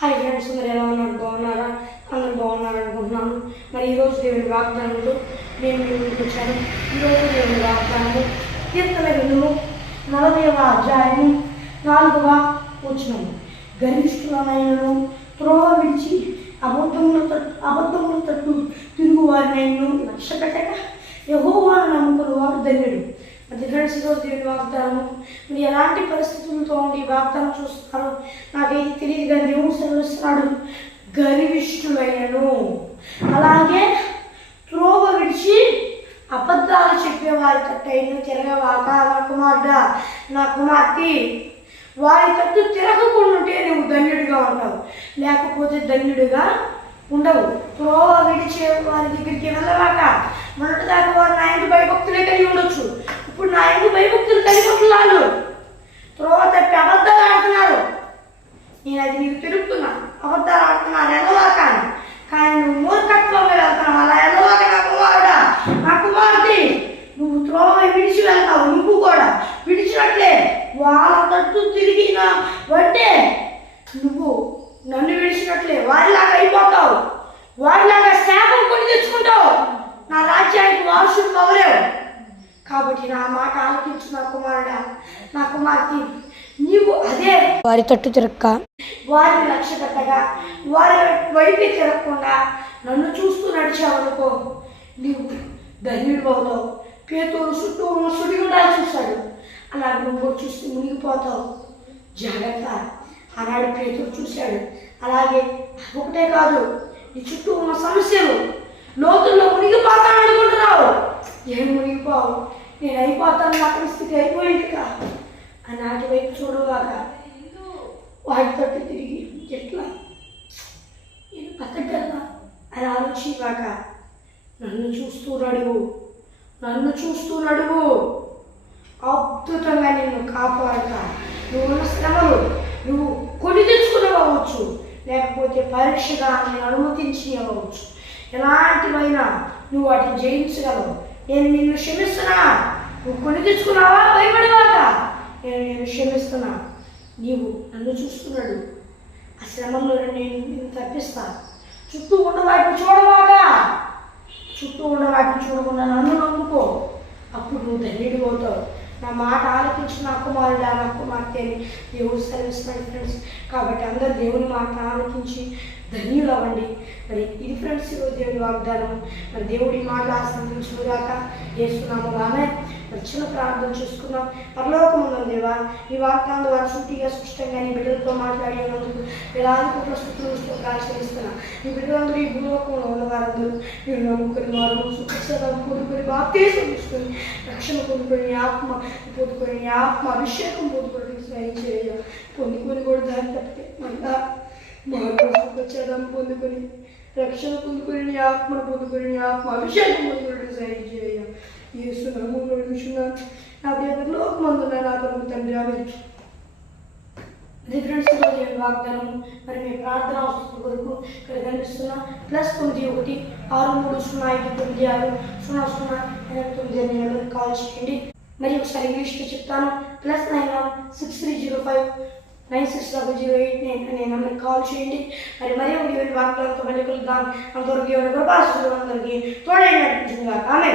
Hi friends మీరు ఎలా ఉన్నారు? బాగున్నారా? అందరూ బాగున్నారు అనుకుంటున్నాను మరి ఈరోజు దేవుని వాగ్దానంలో నేను మీ ముందుకు వచ్చాను ఈరోజు దేవుని వాగ్దానము కీర్తన వినుము నలభైవ అధ్యాయము నాలుగవ వచ్చినాము గరిష్ఠులనైనను త్రోవ విడిచి అబద్ధముల తట్టు అబద్ధముల తట్టు తిరుగు లక్ష కట్టగా పెట్టక యహోవాను నమ్ముకుని వారు ధన్యుడు మరి దేవుని వాగ్దానము. మీరు ఎలాంటి పరిస్థితులతో ఉండి వాగ్దానం చూస్తున్నారో నాకేది తెలియదు కానీ దేవుడు సెలవిస్తున్నాడు గర్విష్ఠులైనను. అలాగే త్రోవ విడిచి అబద్ధాలు చెప్పే వారి తట్టయిన తిరగవాక నా కుమారుడా నా కుమార్తె వారి తట్టు తిరగకుండా ఉంటే నువ్వు ధన్యుడిగా ఉంటావు. లేకపోతే ధన్యుడిగా ఉండవు. త్రోవ విడిచే వారి దగ్గరికి వెళ్ళవాక మొదటిదాకా వారు నాయన భయభక్తులే కలిగి ఉండొచ్చు. ఇప్పుడు నా ఎందుకు భయభక్తులు కలిగి ఉంటున్నారు త్రోవ తప్పి అబద్ధాలు ఆడుతున్నారు. నేను అది నీకు తెలుపుతున్నా అబద్ధాలు ఆడుతున్నారు వెళ్ళవాక అని కానీ నువ్వు మూర్ఖత్వంగా వెళ్తున్నావు. అలా వెళ్ళవాక నా కుమారుడా? నా కుమార్తె నువ్వు త్రోవ విడిచి వెళ్తావు. నువ్వు కూడా విడిచినట్లే వాళ్ళ తట్టు తిరిగిన అంటే నువ్వు నన్ను విడిచినట్లే. వారిలాగా అయిపోతావు. వారిలాగా శాపం కొని తెచ్చుకుంటావు. కాబట్టి నా మాట ఆలకించు నా కుమారుడా నా కుమార్తె. నీవు అదే వారి తట్టు తిరక్క. వారిని లక్ష్య పెట్టగా వారి వైపు తిరగకుండా నన్ను చూస్తూ నడిచావనుకో నీవు ధన్యుడు అవుతావు. పేతోడు చుట్టూ ఉన్న సుడిగుండాలు చూస్తాడు అలా నువ్వు చూస్తూ మునిగిపోతావు. జాగ్రత్త. ఆనాడు పేతుడు చూశాడు. అలాగే ఒకటే కాదు నీ చుట్టూ ఉన్న సమస్యలు లోతుల్లో మునిగిపోతాను అనుకుంటున్నావు ఏం మునిగిపోవు? నేను అయిపోతాను నా పరిస్థితి అయిపోయింది కా ఆనాటి వైపు చూడగాక వాటి తిరిగి ఎట్లా? నేను బతకగలనా? అని ఆలోచించాక నన్ను చూస్తూ నడువు. నన్ను చూస్తూ నడువు. అద్భుతంగా నిన్ను కాపాడక నువ్వు ఉన్న శ్రమలు నువ్వు కొని తెచ్చుకునవచ్చు లేకపోతే పరీక్షగా నేను అనుమతించి అవ్వచ్చు. ఎలాంటివైనా నువ్వు వాటిని జయించగలవు. నేను నిన్ను క్షమిస్తున్నా. కొని తెచ్చుకున్నావా? భయపడవాక నేను నేను క్షమిస్తున్నా నీవు నన్ను చూస్తున్నాడు. ఆ శ్రమంలో నేను నేను తప్పిస్తా. చుట్టూ ఉన్న వాటిని చూడవాక చుట్టూ ఉన్న వాటిని చూడకుండా నన్ను నమ్ముకో. అప్పుడు నువ్వు ధన్యుడు అవుతావు. నా మాట ఆలకించి నా కుమారుడా నా కుమార్తె అని దేవుడు సెలవిస్తున్నాడు ఫ్రెండ్స్ కాబట్టి అందరు దేవుని మాట ఆలకించి ధన్యులు అవ్వండి మరి ఇది ఫ్రెండ్స్ ఈరోజు దేవుని వాగ్దానం. మరి దేవుడి మాట ఆశ్రమించుగాక చేస్తున్నాము ఆమె మరి ప్రార్థన చూసుకున్నాం. పరలోకముందు దేవా ఈ వాగ్దానం ద్వారా శుద్ధిగా స్పష్టంగా నీ బిడ్డలతో మాట్లాడినందుకు వేలాది ప్రస్తుతం ఆచరిస్తున్నా ఈ బిడ్డలందరూ ఈ భూలోకంలో ఉన్న వారందరూ మీరు నమ్ముకుని వారు సుఖం పొందుకొని బాప్తీసం తీసుకొని రక్షణ పొందుకొని ఆత్మ పొందుకొని ఆత్మ అభిషేకం పొందుకొని స్నేహం పొందుకొని కూడా దారి తప్పితే మళ్ళా మారుచదం పొందుకొని రక్షణ పొందుకొని ఆత్మ ఆత్మను పొందుకొని ఆత్మ అభిషేకం పొందుకొని సహాయం చేయ యేసు నామంలో నిలుచున్నాను. నా పేరు లోకమందున నా తరపు తండ్రి ఆమె డిఫరెన్స్ నేను వాగ్దానం మరి మీ ప్రార్థన అవసరం కొరకు ఇక్కడ కనిపిస్తున్న ప్లస్ తొమ్మిది ఒకటి ఆరు మూడు సున్నా ఐదు తొమ్మిది ఆరు సున్నా సున్నా ఎనభై తొమ్మిది అని నెంబర్కి కాల్ చేయండి. మరి ఒకసారి ఇంగ్లీష్లో చెప్తాను. Plus nine one six three zero five nine six double zero eight nine అనే నెంబర్కి కాల్ చేయండి. మరి మరి ఒక ఇవన్నీ వాగ్దానంతో మళ్ళీ కలుద్దాం. అంతవరకు ఎవరి కృపాసులు అందరికీ తోడైనట్టు ఆమె